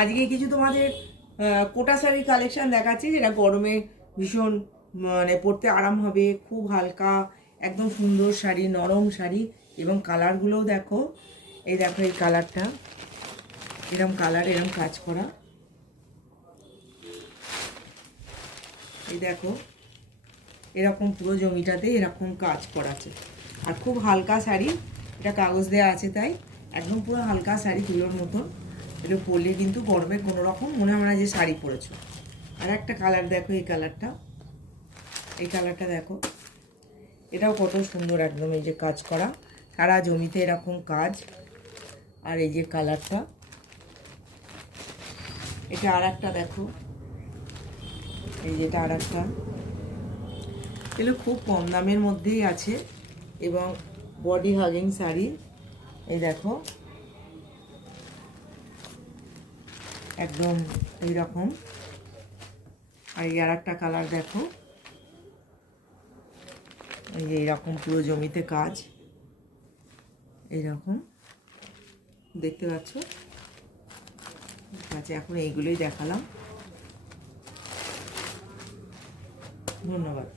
আজকে কিছু তোমাদের কোটা শাড়ির কালেকশন দেখাচ্ছি, যেটা গরমে ভীষণ মানে পরতে আরাম হবে, খুব হালকা, একদম সুন্দর শাড়ি, নরম শাড়ি। এবং কালারগুলোও দেখো, এই দেখো এই কালারটা, এরম কালার, এরম কাজ করা, এই দেখো এরকম পুরো জমিটাতে এরকম কাজ করা আছে। আর খুব হালকা শাড়ি, এটা কাগজ দেওয়া আছে তাই একদম পুরো হালকা শাড়ি, তুলোর মতন। এটা পরলে কিন্তু গরমে কোনো রকম মনে হয় না যে শাড়ি পরেছো। আর একটা কালার দেখো, এই কালারটা, এই কালারটা দেখো, এটাও কত সুন্দর, একদম এই যে কাজ করা, সারা জমিতে এরকম কাজ। আর এই যে কালারটা, এটা আর একটা দেখো, এই যেটা আর একটা, এগুলো খুব কম দামের মধ্যেই আছে এবং বডি হাগিং শাড়ি। এই দেখো একদম এইরকম। আর এই আর একটা কালার দেখো, এই যে এইরকম পুরো জমিতে কাজ, এইরকম দেখতে পাচ্ছ। ঠিক আছে, এখন এইগুলোই দেখালাম, ধন্যবাদ।